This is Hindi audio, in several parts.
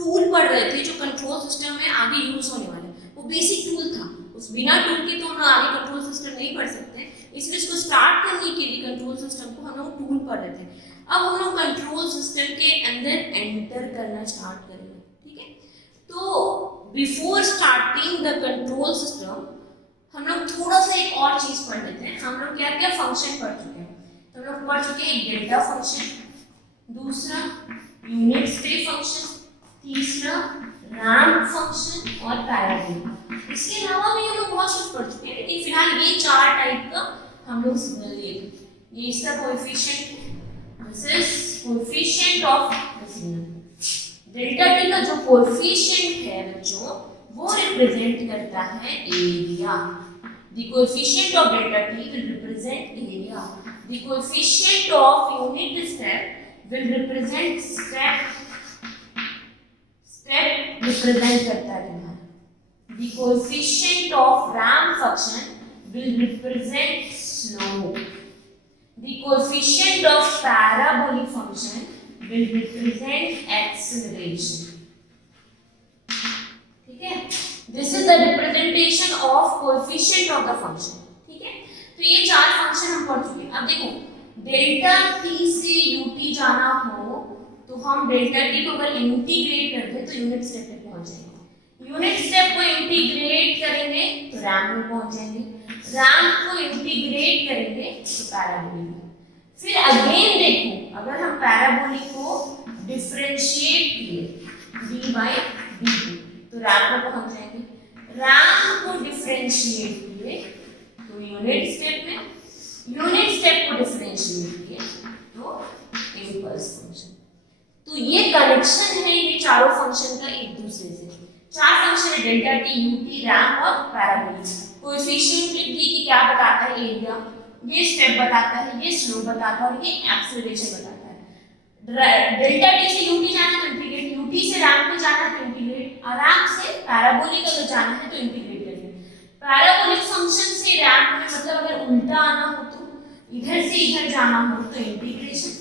टूल पढ़ रहे थे जो कंट्रोल सिस्टम में आगे यूज होने वाले, वो बेसिक टूल था, उस बिना टूल के तो हम आगे कंट्रोल सिस्टम नहीं पढ़ सकते, इसलिए इसको स्टार्ट करने के लिए कंट्रोल सिस्टम को हम लोग टूल पढ़ रहे थे। अब हम लोग कंट्रोल सिस्टम के अंदर एंटर करना स्टार्ट करेंगे, ठीक है। तो before starting the control system हम लोग थोड़ा सा एक और चीज पढ़ लेते हैं। हम लोग क्या क्या फंक्शन पढ़ चुके हैं, तो हम लोग पढ़ चुके हैं डेल्टा फंक्शन, दूसरा यूनिट स्टेप फंक्शन, तीसरा रैंप फंक्शन और पैराबोला। इसके अलावा भी हम लोग बहुत कुछ पढ़ चुके हैं, लेकिन फिलहाल ये 4 टाइप का हम लोग सिग्नल लिए थे। ये इसका coefficient, this is coefficient of the signal. Delta T का जो कोएफिशिएंट है बच्चों, वो रिप्रेजेंट करता है area. The coefficient of delta T will represent area. The coefficient of unit step will represent step represent करता है तुम्हारा। The coefficient of ramp function will represent slope. The coefficient of parabolic function will represent acceleration. ठीक है, this is the representation of coefficient of the function. ठीक है, तो ये 4 फंक्शन हम पढ़ चुके हैं। अब देखो, डेल्टा टी से यूटी जाना हो तो हम डेल्टा टी को अगर इंटीग्रेट कर दें तो यूनिट स्टेप पे पहुंच जाएंगे। यूनिट स्टेप को इंटीग्रेट करेंगे तो रैंप में पहुंच जाएंगे, रैंप को इंटीग्रेट करेंगे तो पैराबोलिक। फिर अगेन देखो, अगर हम पैराबोलिक को डिफरेंशिएट किए डी बाई डी तो रैंप में पहुंच जाएंगे, रैंप को डिफरेंशिएट किए तो यूनिट स्टेप में, यूनिट स्टेप को डिफरेंशिएट किए तो इम्पल्स फंक्शन। तो ये कनेक्शन है ये चारों फंक्शन का एक दूसरे से। 4 फंक्शन है, डेल्टा टी, यूटी, रैंप और पैराबोलिक। कोएफिशिएंट टी की क्या बताता है, एरिया, ये स्टेप बताता है, ये स्लोप बताता है और ये एक्सेलरेशन बताता है। डेल्टा टी से यूटी जाना है तो इंटीग्रेट, यूटी से रैंप में जाना है तो इंटीग्रेट, और रैंप से पैराबोलिक अगर जाना है तो इंटीग्रेट करेंगे। पैराबोलिक फंक्शन से रैंप में मतलब अगर उल्टा आना हो तो इधर से इधर जाना हो तो इंटीग्रेशन,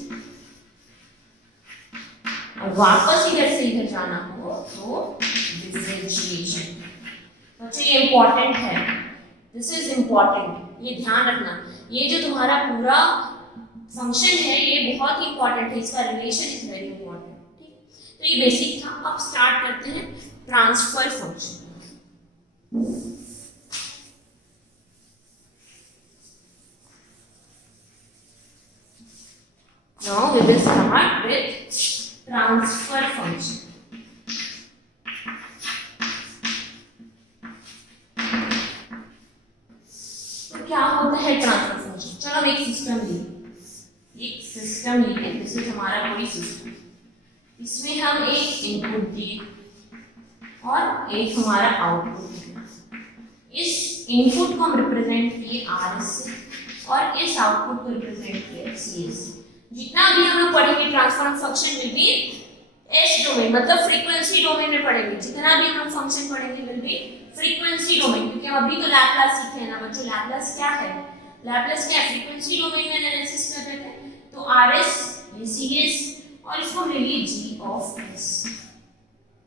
और वापस इधर से इधर जाना हो तो डिफरेंशिएशन। बच्चों ये इंपॉर्टेंट है, दिस इज इंपॉर्टेंट, ये ध्यान रखना। ये जो तुम्हारा पूरा फंक्शन है ये बहुत ही इंपॉर्टेंट है, इसका रिलेशन इज वेरी इंपॉर्टेंट। ठीक, तो ये बेसिक था। अब स्टार्ट करते हैं transfer function. Now we will start with transfer function. तो क्या होता है ट्रांसफर फंक्शन? चलो हम एक सिस्टम लिए, जैसे हमारा कोई सिस्टम, इसमें हम एक इनपुट दिए और एक हमारा आउटपुट दिया। इस इनपुट को हम रिप्रेजेंट किए आर एस से और इस आउटपुट को रिप्रेजेंट किए सी एस से। जितना भी हम लोग पढ़ेंगे transfer function will B S domain, मतलब फ्रीक्वेंसी डोमेन में पढ़ेंगे। जितना भी हम फंक्शन पढ़ेंगे विल बी फ्रीक्वेंसी डोमेन, क्योंकि हम अभी तो लैप्लास सीखे हैं ना बच्चों। लैप्लास क्या है? लैप्लास क्या है? फ्रीक्वेंसी डोमेन में एनालिसिस कर रहे थे, तो आरएस, ये सीएस और इसको ले लिए जी ऑफ एस।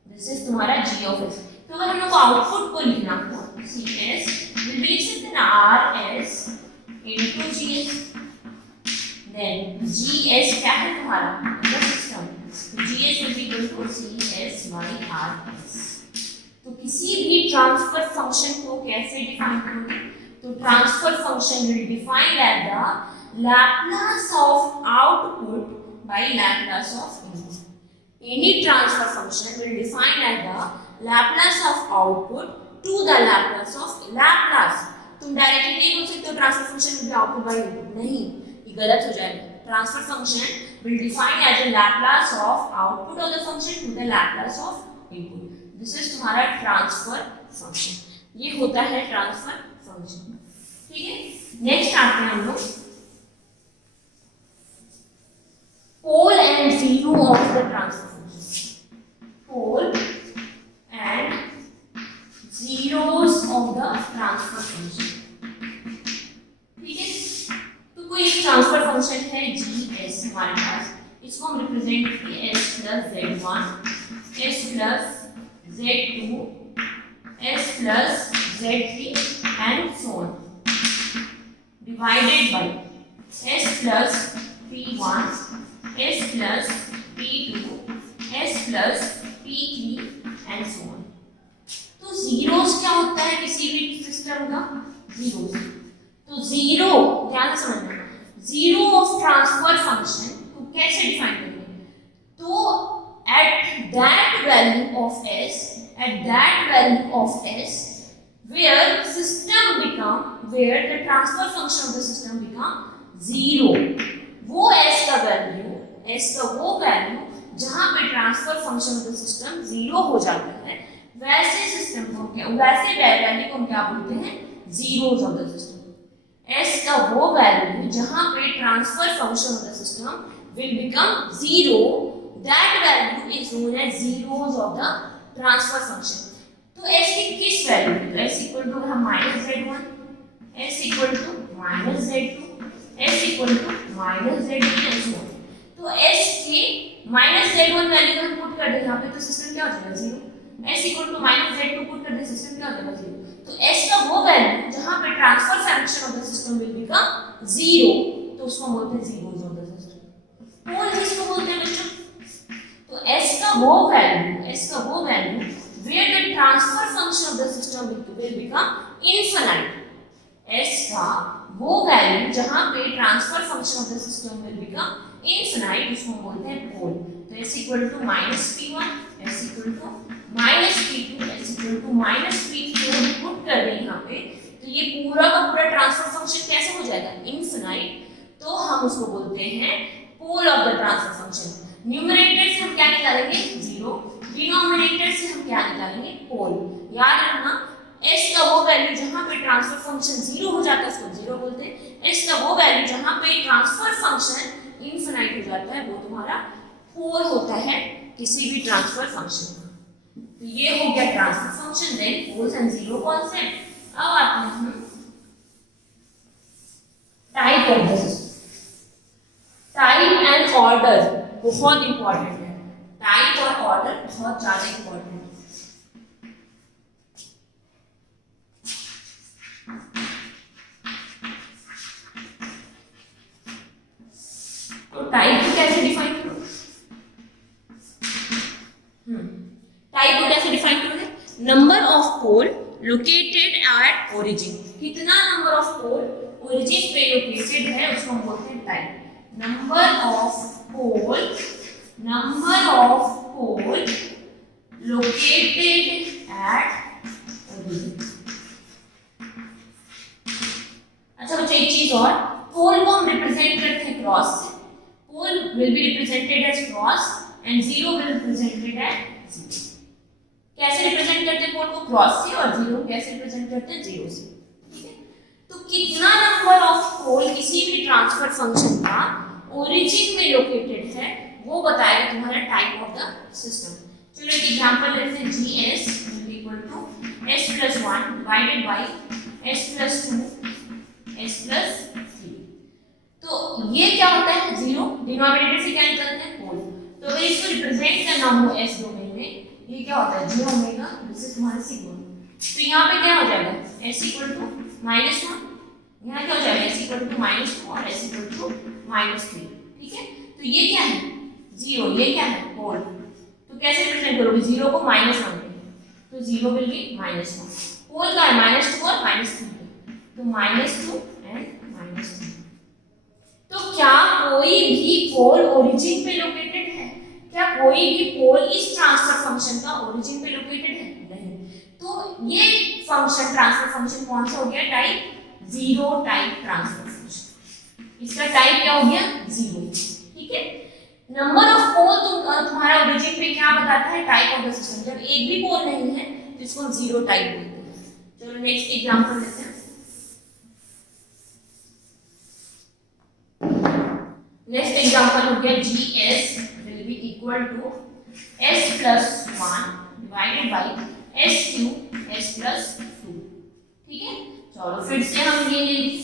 दिस इज तुम्हारा जी ऑफ एस। तो अगर हम लोग को आउटपुट को लिखना हो सीएस विल बी लिख सकते हैं ना RS into GS, then GS क्या है तुम्हारा मतलब सिस्टम, तो GS will be equal to CS by RS. तो किसी भी ट्रांसफर फंक्शन को कैसे डिफाइन करोगे? तो transfer function will define as the Laplace of output by Laplace of input. Any transfer function will define as the Laplace of output to the Laplace of Laplace। तुम डायरेक्टली नहीं बोल सकते हो transfer function will be output by input, नहीं, ये गलत हो जाएगा। Transfer function will define as the Laplace of output of the function to the Laplace of input। This is तुम्हारा ट्रांसफर फंक्शन, ये होता है ट्रांसफर फंक्शन। ठीक है, नेक्स्ट आते हैं हम लोग pole and zero of the transfer function। Pole and zeros of the transfer function। ठीक है, तो कोई एक ट्रांसफर फंक्शन है जी एस हमारे पास, इसको हम रिप्रेजेंट किए S plus Z one, S plus Z2, S plus Z3 and so on, divided by S plus P1, S plus P2, S plus P3 and so on. तो जीरोस क्या होता है किसी भी सिस्टम का? जीरोस। तो जीरो ध्यान से समझना, जीरो ऑफ ट्रांसफर फंक्शन को कैसे डिफाइन करेंगे? तो at that value of s, where the transfer function of the system become zero, वो s का वैल्यू जहां पे transfer function of the system zero हो जाता है, वैसे सिस्टम को वैसे वैल्यू को हम क्या बोलते हैं? Zeros of the system. s का वो वैल्यू जहां पे transfer function of the system will become zero, that value is known as zeros of the transfer function. तो s की किस वैल्यू? s इक्वल टू हम -z1, s equal to -z2, s equal to -z3 and so on। तो s के -z1 वैल्यू हम पुट कर दें यहाँ पे, तो सिस्टम क्या हो जाएगा? Zero. s equal to -z2 put कर दें, सिस्टम क्या हो जाएगा? जीरो। तो s का वो वैल्यू जहाँ पे transfer function of the system will become zero, तो उसको बोलते हैं जीरोस ऑफ द सिस्टम। पोल जिसको बोलते हैं बच्चों। तो s का वो value where the transfer function of the system will become infinite, s का वो वैल्यू जहां पे transfer function of the system will become infinite, उसको बोलते हैं पोल। तो s equal to -p1, s equal to -p2, s equal to -p3 put कर दें यहाँ पे, तो ये पूरा का पूरा ट्रांसफर फंक्शन कैसे हो जाएगा? इनफिनाइट। तो हम उसको बोलते हैं pole of the transfer function. Numerator से हम क्या निकालेंगे? जीरो। डिनोमिनेटर से हम क्या निकालेंगे? पोल। याद रखना, s का वो वैल्यू जहां पे ट्रांसफर फंक्शन जीरो हो जाता है उसको जीरो बोलते हैं। s का वो वैल्यू जहां पे ट्रांसफर फंक्शन इनफिनाइट हो जाता है वो तुम्हारा पोल होता है किसी भी ट्रांसफर फंक्शन का। तो ये हो गया transfer function, then poles and zero concept. अब आते हैं हम type of the system. Type and order बहुत इंपॉर्टेंट है। टाइप और ऑर्डर बहुत ज्यादा इंपॉर्टेंट है। तो टाइप को कैसे डिफाइन करोगे? टाइप को कैसे डिफाइन करोगे? Number of pole located at origin. कितना नंबर ऑफ पोल ओरिजिन पे लोकेटेड है उसको हम बोलते हैं type. number of pole located at origin। अच्छा बच्चों एक चीज और, पोल को हम रिप्रेजेंट करते हैं क्रॉस से। Pole will be represented as cross and zero will represented as zero. कैसे रिप्रेजेंट करते हैं पोल को? क्रॉस से। और जीरो कैसे रिप्रेजेंट करते हैं? जीरो से। ठीक है, तो कितना नंबर ऑफ पोल किसी भी ट्रांसफर फंक्शन का ओरिजिन में लोकेटेड है वो बताएगा तुम्हारा टाइप ऑफ द सिस्टम। चलो एक एग्जांपल लेते हैं। GS equal to s+1 divided by s+2 s+3। तो ये क्या होता है? जीरो। डिनोमिनेटर से क्या निकलते हैं? पोल। तो अगर इसको रिप्रेजेंट करना हो s डोमेन में, ये क्या होता है? j ओमेगा, दिस इज तुम्हारा सिग्मा। तो यहाँ पे क्या हो जाएगा? s इक्वल टू -1, यहाँ क्या हो जाएगा? s इक्वल टू -2 और s इक्वल टू -3। ठीक है, तो ये क्या है? जीरो। ये क्या है? पोल। तो कैसे रिप्रेजेंट करोगे जीरो को? -1 पे, तो जीरो विल बी -1। पोल का है -2 और -3, तो -2 एंड -3। तो क्या कोई भी पोल ओरिजिन पे लोकेटेड है? क्या कोई भी पोल इस ट्रांसफर फंक्शन का ओरिजिन पे लोकेटेड है? नहीं। तो ये फंक्शन ट्रांसफर फंक्शन कौन सा हो गया? Type zero type transfer function. इसका टाइप क्या हो गया? जीरो। ठीक है, नंबर ऑफ पोल तुम्हारा ओरिजिन पे क्या बताता है? Type of the system. जब एक भी पोल नहीं है तो इसको जीरो टाइप बोलते हैं। चलो नेक्स्ट एग्जांपल लेते हैं। नेक्स्ट एग्जांपल हो गया GS will be equal to s+1 divided by s3 s+2। ठीक है, चलो फिर से हम ये ले ली।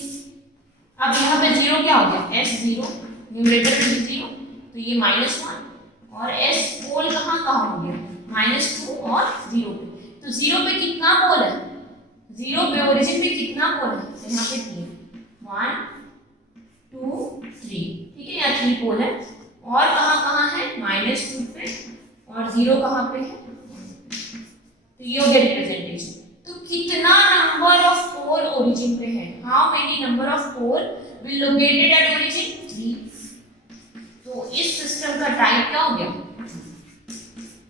अब यहाँ पे जीरो क्या हो गया? s0, न्यूमरेटर में जीरो, तो ये -1 और s पोल कहाँ हो गया? -2 और 0 पे। तो 0 पे कितना पोल है, 0 पे ओरिजिन पे कितना पोल है, तो यहाँ पे 3, 1 2 3, ठीक है, यहाँ 3 पोल है। और कहाँ है, -2 पे, और 0 कहाँ पे है, तो ये हो गया रिप्रेजेंटेशन। तो कितना नंबर ऑफ पोल ओरिजिन पे है, how many number of pole will located at origin, 3। तो इस सिस्टम का टाइप क्या हो गया,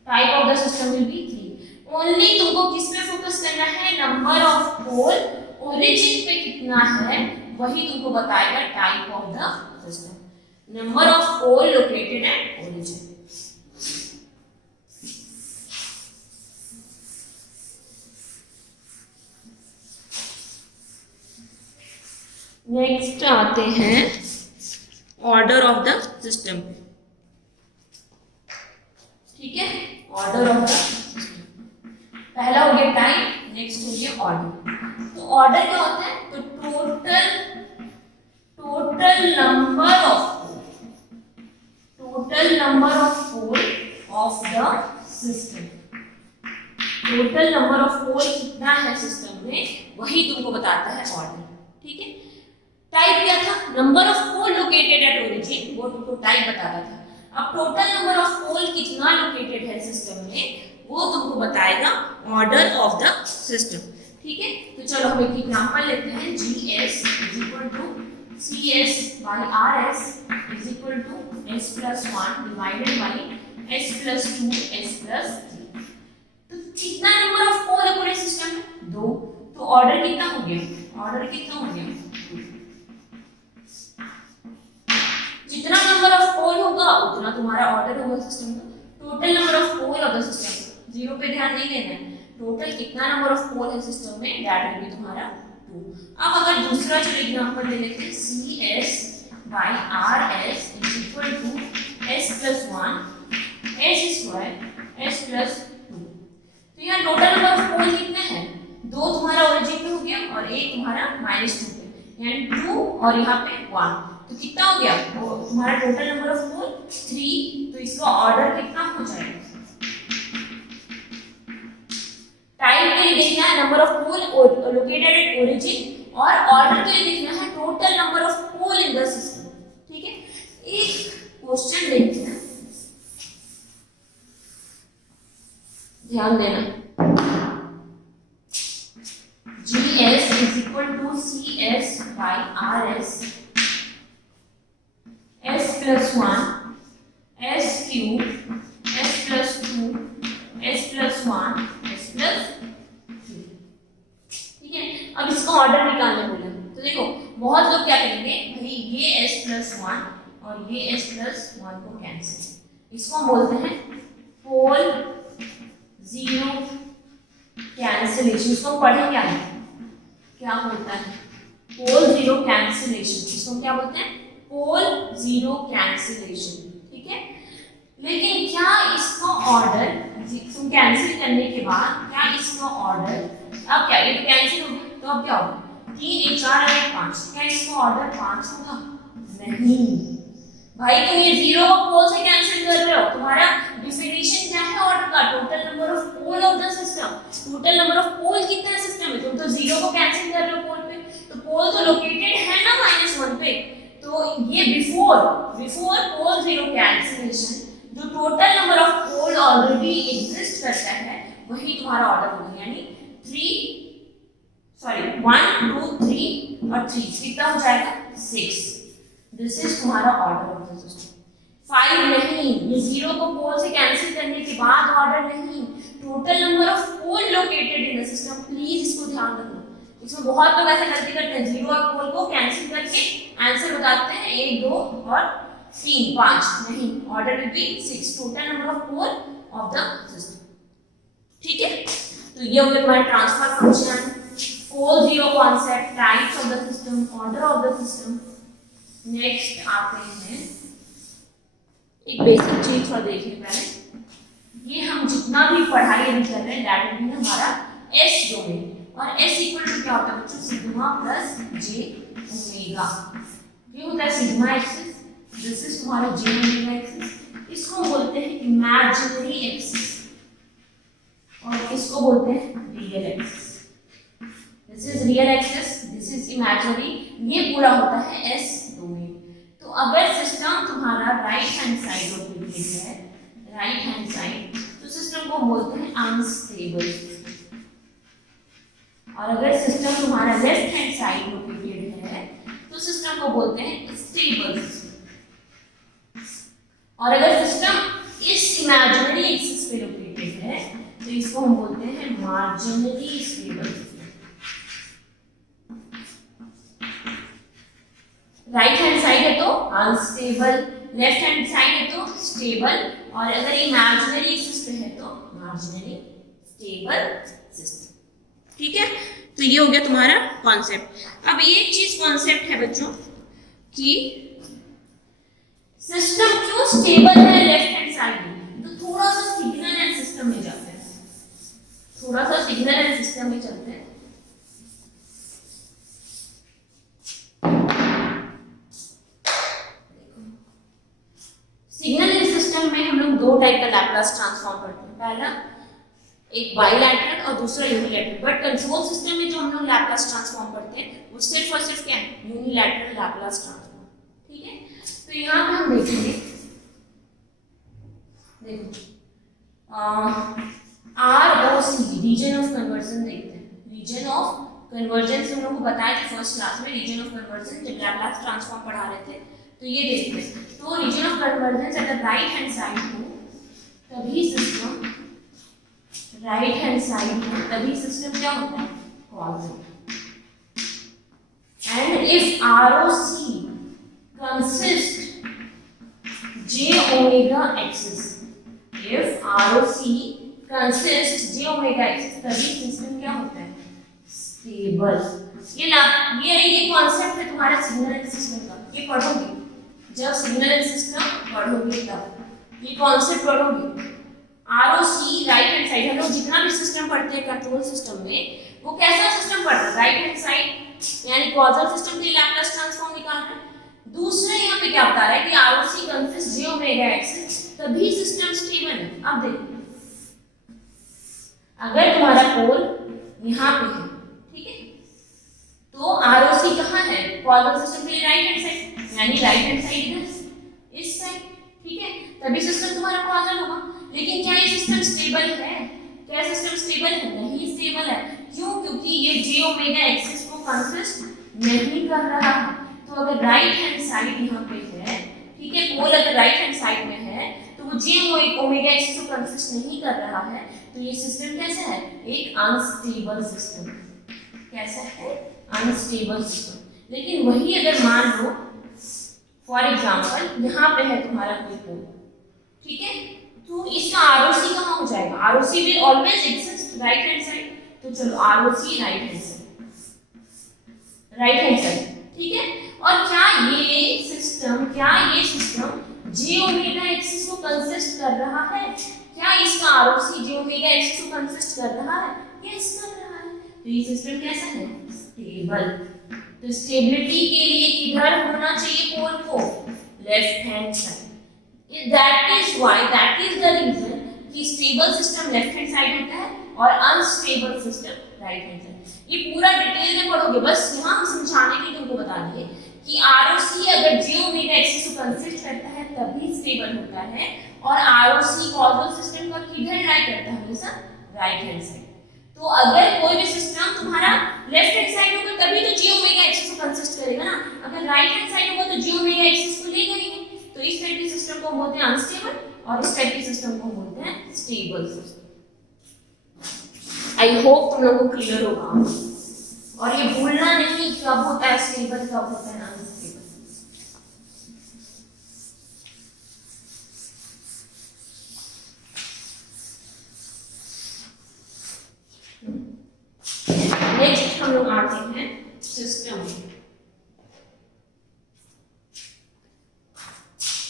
type of the system will be 3। Only तुमको किस पे फोकस करना है, नंबर ऑफ पोल ओरिजिन पे कितना है वही तुमको बताएगा type of the system, number of pole located at origin. Next आते हैं ऑर्डर ऑफ द सिस्टम, ठीक है, ऑर्डर ऑफ द सिस्टम। पहला हो गया टाइम, नेक्स्ट हो गया ऑर्डर। तो ऑर्डर क्या होता है, तो total number of pole of the system, total number of pole कितना है सिस्टम में वही तुमको बताता है ऑर्डर, ठीक है। टाइप क्या था, number of pole located at origin, वो तुमको टाइप बताता था। अब टोटल नंबर ऑफ पोल कितना लोकेटेड है सिस्टम में वो तुमको बताएगा ऑर्डर ऑफ द सिस्टम, ठीक है। तो चलो हम एक एग्जांपल लेते हैं, GS CS by RS S+1 divided by S+2 S+3। तो कितना नंबर ऑफ पोल है पूरे सिस्टम में, 2। तो ऑर्डर कितना हो गया, ऑर्डर कितना हो गया, जितना नंबर ऑफ पोल होगा उतना तुम्हारा ऑर्डर होगा सिस्टम का। Total number of pole of the system, 0 पे ध्यान नहीं देना है, टोटल कितना नंबर ऑफ पोल है सिस्टम में, दैट विल बी तुम्हारा 2। अब अगर दूसरा चलो एग्जांपल ले लेते हैं, CS by RS S+1 S² S+2। तो यहाँ टोटल नंबर ऑफ पोल कितने हैं, 2 तुम्हारा ओरिजिन पे हो गया और 1 तुम्हारा -2 पे, यानी 2 और यहाँ पे 1। तो कितना हो गया, वो तुम्हारा टोटल नंबर ऑफ पोल 3। तो इसका ऑर्डर कितना हो जाएगा, टाइप के लिए देखना है number of pole located at origin, और ऑर्डर के लिए देखना है total number of pole in the system, ठीक है। एक क्वेश्चन देखते हैं, ध्यान देना, GS CS by RS S+1 S³ S+2 S+1 S+3, ठीक है। अब इसका ऑर्डर निकालने बोले तो देखो बहुत लोग क्या करेंगे, भाई ये S+1 और ये S+1 को कैंसिल, इसको हम बोलते हैं पोल जीरो कैंसिलेशन। इसको पढ़े क्या होता है, पोल जीरो कैंसिलेशन, इसको क्या बोलते हैं, पोल जीरो कैंसिलेशन, ठीक है। लेकिन क्या इसका ऑर्डर कैंसिल करने के बाद क्या इसका ऑर्डर, अब क्या ये तो कैंसिल हो गया, तो अब क्या होगा, 3 1 4 और 5, क्या इसका ऑर्डर 5 होगा, नहीं भाई, तुम ये 0 को पोल से कैंसिल कर रहे हो। तुम्हारा डेफिनेशन क्या है ऑर्डर का, total number of pole of the system. Total number of pole कितना है सिस्टम में, तुम तो 0 को कैंसिल कर रहे हो पोल पे, तो पोल तो लोकेटेड है ना -1 पे। तो ये बिफोर पोल जीरो कैंसिलेशन जो total number of pole already exist करता है वही तुम्हारा ऑर्डर होगा, यानी 1 2 3 और 3 कितना हो जाएगा, 6। दिस इज तुम्हारा ऑर्डर ऑफ द सिस्टम। 5 नहीं, ये 0 को पोल से कैंसिल करने के बाद ऑर्डर नहीं, total number of pole located in the system. Please इसको ध्यान रखना, इसमें बहुत लोग ऐसा गलती करते हैं, 0 और पोल को कैंसिल करके आंसर बताते हैं 1 2 और 3 5, नहीं, order will be 6, total number of pole of the system, ठीक है। तो ये हो गया तुम्हारा transfer function, pole zero concept, types of the system, order of the system. Next आते हैं एक बेसिक चीज और देखिए पहले, ये हम जितना भी पढ़ाई अभी कर रहे हैं दैट विल बी हमारा एस डोमेन, और एस इक्वल टू क्या होता है बच्चों, सिग्मा प्लस जे ओमेगा। ये होता है सिग्मा एक्सिस, दिस इज तुम्हारा जे ओमेगा एक्सिस, इसको बोलते हैं इमेजिनरी एक्सिस, इसको बोलते हैं real axis. This is real axis, this is imaginary, ये पूरा होता है एस डोमेन। तो अगर सिस्टम तुम्हारा राइट हैंड साइड रोटेटेड है, राइट हैंड साइड, तो सिस्टम को बोलते हैं अनस्टेबल। और अगर सिस्टम तुम्हारा लेफ्ट हैंड साइड रोटेटेड है तो सिस्टम को बोलते हैं स्टेबल सिस्टम। और अगर सिस्टम इस इमेजिनरी एक्सिस पे रोटेटेड है तो इसको हम बोलते हैं marginally stable system. Right hand side है तो अनस्टेबल, लेफ्ट हैंड साइड है तो स्टेबल, और अगर इमेजिनरी एक्सिस पे है तो मार्जिनली स्टेबल सिस्टम। ठीक है, तो ये हो गया तुम्हारा कॉन्सेप्ट। अब एक चीज कॉन्सेप्ट है बच्चों कि सिस्टम क्यों स्टेबल है लेफ्ट हैंड साइड में, तो थोड़ा सा सिग्नल एंड सिस्टम में जाते हैं, थोड़ा सा सिग्नल एंड सिस्टम में चलते हैं। सिग्नल एंड सिस्टम में हम लोग दो टाइप का लैप्लास ट्रांसफॉर्म करते हैं, पहला एक बाइलैटरल और दूसरा यूनिलैटरल। बट कंट्रोल सिस्टम में जो हम लोग लैप्लास ट्रांसफॉर्म करते हैं वो सिर्फ और सिर्फ क्या है, यूनिलैटरल लैप्लास ट्रांसफॉर्म। ठीक है, तो यहाँ पे हम देखेंगे, देखो ROC रीजन ऑफ कन्वर्जन देखते हैं। रीजन ऑफ कन्वर्जेंस हम लोग को बताया था फर्स्ट क्लास में, रीजन ऑफ कन्वर्जन जब लैप्लास ट्रांसफॉर्म पढ़ा रहे थे, तो ये देखते हैं। तो रीजन ऑफ कन्वर्जेंस अगर राइट हैंड साइड हो तभी सिस्टम, राइट हैंड साइड हो तभी सिस्टम क्या होता है, causal. And if ROC consist J omega axis, if ROC consists J omega axis तभी सिस्टम क्या होता है, स्टेबल। ये कॉन्सेप्ट है तुम्हारा सिग्नल एंड सिस्टम का, ये पढ़ोगे जब सिग्नल एंड सिस्टम पढ़ोगे तब ये कॉन्सेप्ट पढ़ोगे। ROC राइट हैंड साइड, हम लोग जितना भी सिस्टम पढ़ते हैं कंट्रोल सिस्टम में वो कैसा सिस्टम पढ़ते हैं, राइट हैंड साइड यानी कॉजल सिस्टम के लैप्लास ट्रांसफॉर्म निकालना है। दूसरा यहाँ पे क्या बता रहा है कि ROC consist J omega axis तभी सिस्टम स्टेबल है। अब देखो अगर तुम्हारा पोल यहाँ पे है, ठीक है, तो ROC कहाँ है, कॉजल सिस्टम के लिए राइट हैंड साइड, यानी राइट हैंड साइड इधर इस साइड, ठीक है, तभी सिस्टम तुम्हारा कॉजल होगा। लेकिन क्या ये सिस्टम स्टेबल है, क्या सिस्टम स्टेबल है, नहीं स्टेबल है। क्यों, क्योंकि ये J ओमेगा एक्सिस को कंसिस्ट नहीं कर रहा है। तो अगर राइट हैंड साइड यहाँ पे है, ठीक है, पोल अगर राइट हैंड साइड में है तो वो J ओमेगा एक्सिस को कंसिस्ट नहीं कर रहा है, तो ये सिस्टम कैसा है, एक अनस्टेबल सिस्टम। कैसा है, अनस्टेबल सिस्टम। लेकिन वही अगर मान लो फॉर एग्जांपल यहाँ पे है तुम्हारा कोई पोल, ठीक है, तो इसका ROC कहाँ हो जाएगा, ROC will always exist right hand side. तो चलो ROC right hand side, right hand side, ठीक है। और क्या ये सिस्टम J ओमेगा एक्सिस को कंसिस्ट कर रहा है, क्या इसका ROC J ओमेगा एक्सिस को कंसिस्ट कर रहा है, यस कर रहा है। तो ये सिस्टम कैसा है, स्टेबल। तो स्टेबिलिटी के लिए किधर होना चाहिए पोल को, left hand side. That is the reason कि stable system left hand side होता है और unstable system right hand side. ये पूरा डिटेल में पढ़ोगे, बस यहाँ हम समझाने के लिए तुमको बता दिए कि ROC अगर J ओमेगा एक्सिस को कंसिस्ट करता है तभी स्टेबल होता है, और ROC कॉजल सिस्टम का किधर लाई करता है, हमेशा राइट हैंड साइड। तो अगर कोई भी सिस्टम तुम्हारा लेफ्ट हैंड साइड होगा तभी तो J ओमेगा एक्सिस को कंसिस्ट करेगा ना, अगर राइट हैंड साइड होगा तो J ओमेगा एक्सिस को लेगा नहीं। तो इस टाइप के सिस्टम को बोलते हैं अनस्टेबल और इस टाइप के सिस्टम को बोलते हैं स्टेबल सिस्टम। आई होप तुम लोगों को क्लियर होगा। और ये भूलना नहीं कब होता है स्टेबल, कब होता है अनस्टेबल। नेक्स्ट हम लोग आते हैं सिस्टम।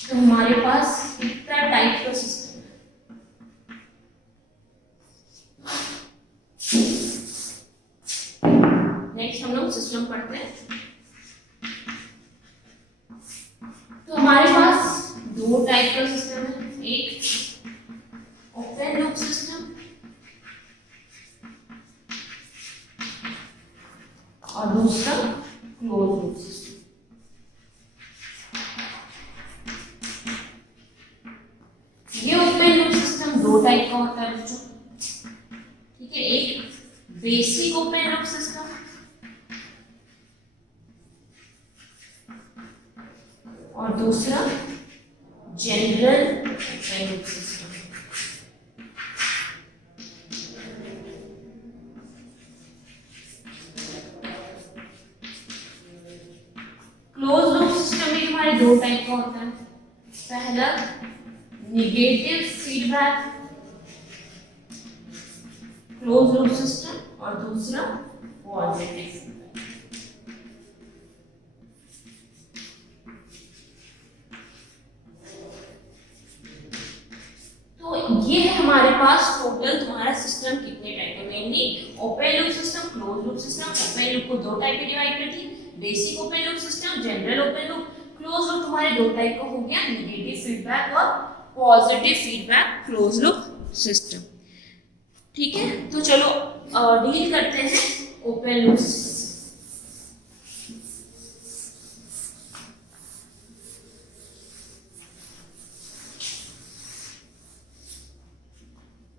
तो हमारे पास कितना टाइप का सिस्टम है, नेक्स्ट हम लोग सिस्टम पढ़ते हैं। तो हमारे पास दो टाइप का सिस्टम है, एक ओपन लूप सिस्टम और दूसरा क्लोज लूप सिस्टम। ये ओपन लूप सिस्टम दो टाइप का होता है बच्चों, ठीक है, एक बेसिक ओपन लूप सिस्टम और दूसरा general open loop system. Close loop system में हमारे दो टाइप का होता है, पहला negative feedback close loop system और दूसरा पॉजिटिव फीडबैक। तो ये है हमारे पास टोटल तुम्हारा सिस्टम कितने टाइप का, mainly open loop system, close loop system. Open loop को दो टाइप में डिवाइड करती है, basic open loop system, general open loop. Close loop तुम्हारे दो टाइप का हो गया, नेगेटिव फीडबैक और positive feedback close loop system. ठीक है, तो चलो डील करते हैं open loop system.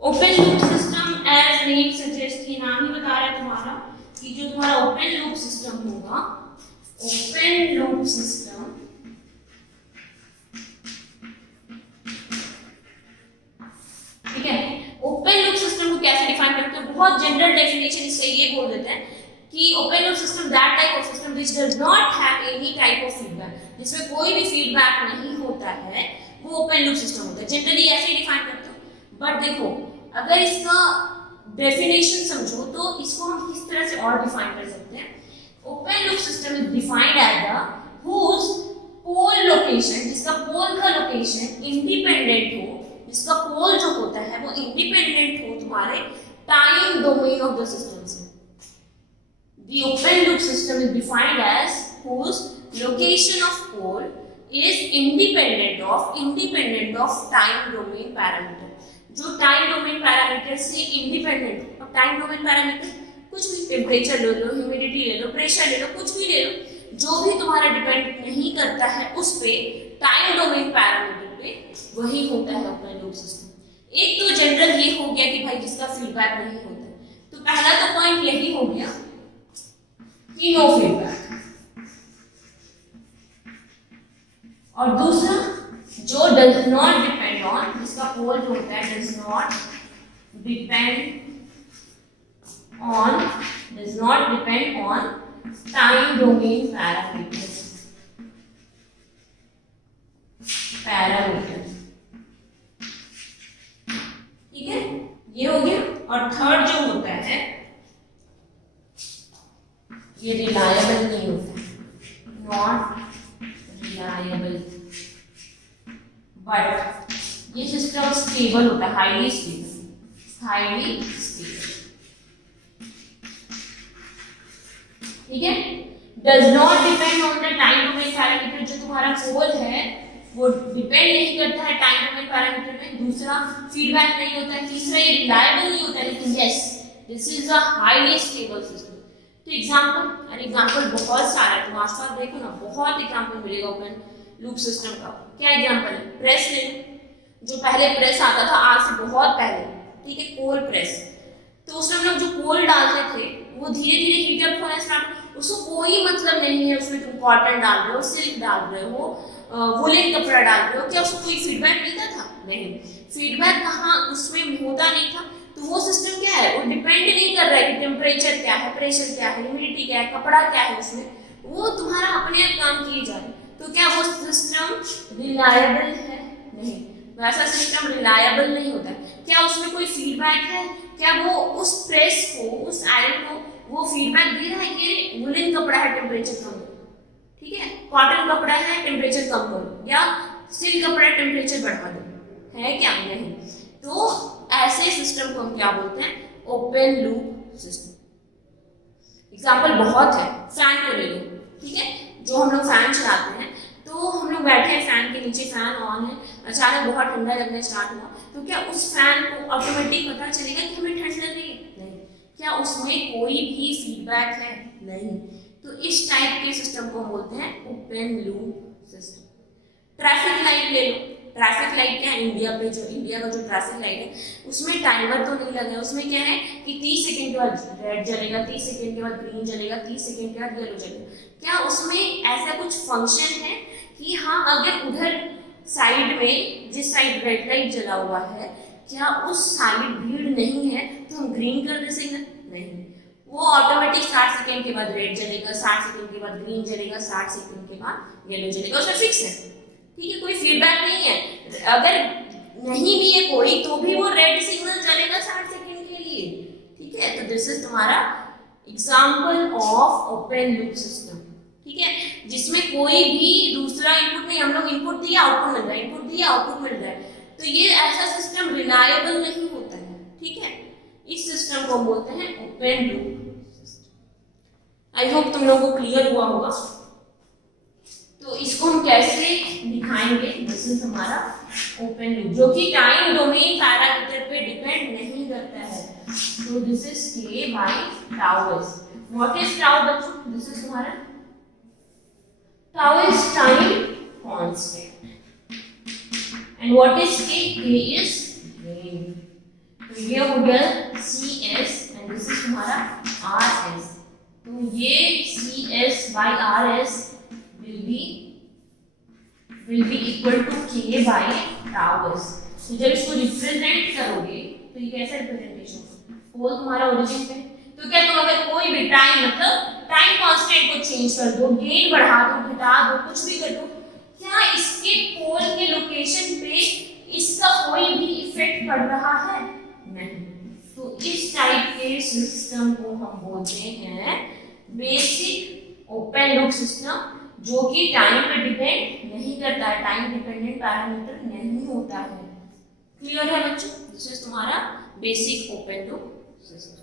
Open loop system as name suggest, ये नाम ही बता रहा है तुम्हारा कि जो तुम्हारा ओपन लूप सिस्टम होगा, ओपन लूप सिस्टम ठीक है। ओपन लूप सिस्टम को कैसे डिफाइन करते हैं, बहुत जनरल डेफिनेशन इससे ये बोल देते हैं कि open loop system that type of system which does not have any type of feedback, जिसमें कोई भी फीडबैक नहीं होता है, वो ओपन लूप सिस्टम होता है। जनरली ऐसे ही डिफाइन करते हो, बट देखो अगर इसका डेफिनेशन समझो तो इसको हम किस तरह से और डिफाइन कर सकते हैं। Open loop system is defined as the whose pole location, जिसका पोल का लोकेशन इंडिपेंडेंट हो, जिसका पोल जो होता है वो इंडिपेंडेंट हो तुम्हारे time domain of the system से। The open loop system is defined as whose location of pole is independent of time domain parameter, जो टाइम डोमेन पैरामीटर से इंडिपेंडेंट हो। अब टाइम डोमेन पैरामीटर कुछ भी, टेम्परेचर ले लो, ह्यूमिडिटी ले लो, प्रेशर ले लो, कुछ भी ले लो, जो भी तुम्हारा डिपेंड नहीं करता है उस पे टाइम डोमेन पैरामीटर पे, वही होता है ओपन लूप सिस्टम। एक तो जनरल ये हो गया कि भाई जिसका फीडबैक नहीं होता, तो पहला तो पॉइंट यही हो गया कि नो फीडबैक, और दूसरा जो डज नॉट डिपेंड ऑन, जिसका पोल जो होता है does not depend on time domain parameter. ठीक है, ये हो गया। और थर्ड जो होता है ये रिलायबल नहीं होता, नॉट रिलायबल, बट ये सिस्टम स्टेबल होता है, हाईली स्टेबल। ठीक है, does not depend on the time domain parameter, जो तुम्हारा पोल है वो डिपेंड नहीं करता है टाइम डोमेन पैरामीटर में। दूसरा फीडबैक नहीं होता है। तीसरा ये रिलायबल नहीं होता है, लेकिन yes this is a highly stable system. तो एग्जांपल बहुत सारा है, तुम आसपास देखो ना, बहुत एग्जांपल मिलेगा ओपन लूप सिस्टम का। क्या एग्जांपल है, प्रेस ले लो, जो पहले प्रेस आता था आज से बहुत पहले, ठीक है, कोल प्रेस, तो उसमें हम लोग जो कोल डालते थे वो धीरे धीरे हीटअप होना स्टार्ट, उसको कोई मतलब नहीं है उसमें तुम कॉटन डाल रहे हो, सिल्क डाल रहे हो, वुलन कपड़ा डाल रहे हो, क्या उसको कोई फीडबैक मिलता था? नहीं, फीडबैक कहाँ उसमें होता नहीं था। तो वो सिस्टम क्या है, वो डिपेंड नहीं कर रहा है कि टेम्परेचर क्या है, प्रेशर क्या है, ह्यूमिडिटी क्या है, कपड़ा क्या है, उसमें वो तुम्हारा अपने आप काम किए जा रहे हैं। तो क्या वो सिस्टम रिलायबल है? नहीं, वैसा सिस्टम रिलायबल नहीं होता। क्या उसमें कोई फीडबैक है? क्या वो उस प्रेस को, उस आयरन को वो फीडबैक दे रहा है कि वुलन कपड़ा है टेम्परेचर कम करो, ठीक है, कॉटन कपड़ा है टेम्परेचर कम करो, या सिल्क कपड़ा है टेम्परेचर बढ़ा दो, है क्या? नहीं। तो ऐसे सिस्टम को हम क्या बोलते हैं, ओपन लूप सिस्टम। एग्जांपल बहुत है, फैन को ले लो, ठीक है, जो हम लोग फैन चलाते हैं, तो हम लोग बैठे हैं, फैन के नीचे, फैन ऑन है, अचानक बहुत ठंडा लगना स्टार्ट हुआ, तो क्या उस फैन को ऑटोमेटिक पता चलेगा कि हमें ठंड लग रही है? नहीं। क्या उसमें कोई भी फीडबैक है? नहीं। तो इस टाइप के सिस्टम को बोलते हैं open loop system. Traffic light ले लो, ट्रैफिक लाइट क्या है, इंडिया का जो ट्रैफिक लाइट है उसमें टाइमर तो नहीं लगा है, उसमें क्या है कि 30 सेकंड के बाद रेड जलेगा, 30 सेकंड के बाद ग्रीन जलेगा, 30 सेकंड के बाद येलो जलेगा। क्या उसमें ऐसा कुछ फंक्शन है कि हाँ अगर उधर साइड में जिस साइड रेड लाइट जला हुआ है क्या उस साइड भीड़ नहीं है तो हम ग्रीन कर दे सिग्नल? नहीं, वो ऑटोमेटिक 60 सेकंड के बाद रेड जलेगा, 60 सेकंड के बाद ग्रीन जलेगा, 60 सेकंड के बाद येलो जलेगा, उसमें फिक्स है। ठीक है, कोई फीडबैक नहीं है। अगर नहीं भी है कोई तो भी वो रेड सिग्नल चलेगा 60 सेकंड के लिए। ठीक है, तो दिस इज तुम्हारा example of open loop system. ठीक है, जिसमें कोई भी दूसरा इनपुट नहीं, हम लोग इनपुट दिया आउटपुट मिल रहा है, इनपुट दिया आउटपुट मिल रहा है, तो ये ऐसा सिस्टम रिलायबल नहीं होता है। ठीक है, इस सिस्टम को बोलते हैं open loop system. I hope तुम लोगों को क्लियर हुआ होगा। तो इसको हम कैसे दिखाएंगे? दिस इज हमारा ओपन लूप जो कि टाइम डोमेन पैरामीटर पे डिपेंड नहीं करता है। तो this is k by tau s। What is tau बच्चों? दिस इज हमारा tau is time constant and what is k? k is gain. तो ये हो गया cs एंड दिस इज हमारा rs। तो ये cs by rs will be equal to k by tau s। तो जब इसको रिप्रेजेंट करोगे तो ये कैसा रिप्रेजेंटेशन होगा? पोल तुम्हारा ओरिजिन पे, तो क्या तुम अगर कोई भी टाइम मतलब टाइम कांस्टेंट को चेंज कर दो, गेन बढ़ा दो, घटा दो, कुछ भी कर दो, क्या इसके पोल के लोकेशन पे इसका कोई भी इफेक्ट पड़ रहा है? नहीं। तो इस टाइप के सिस्टम को हम बोलते हैं बेसिक ओपन लूप सिस्टम, जो कि टाइम पे डिपेंड नहीं करता है, टाइम डिपेंडेंट पैरामीटर नहीं होता है। क्लियर है बच्चों? दिस इज तुम्हारा बेसिक ओपन लूप सिस्टम।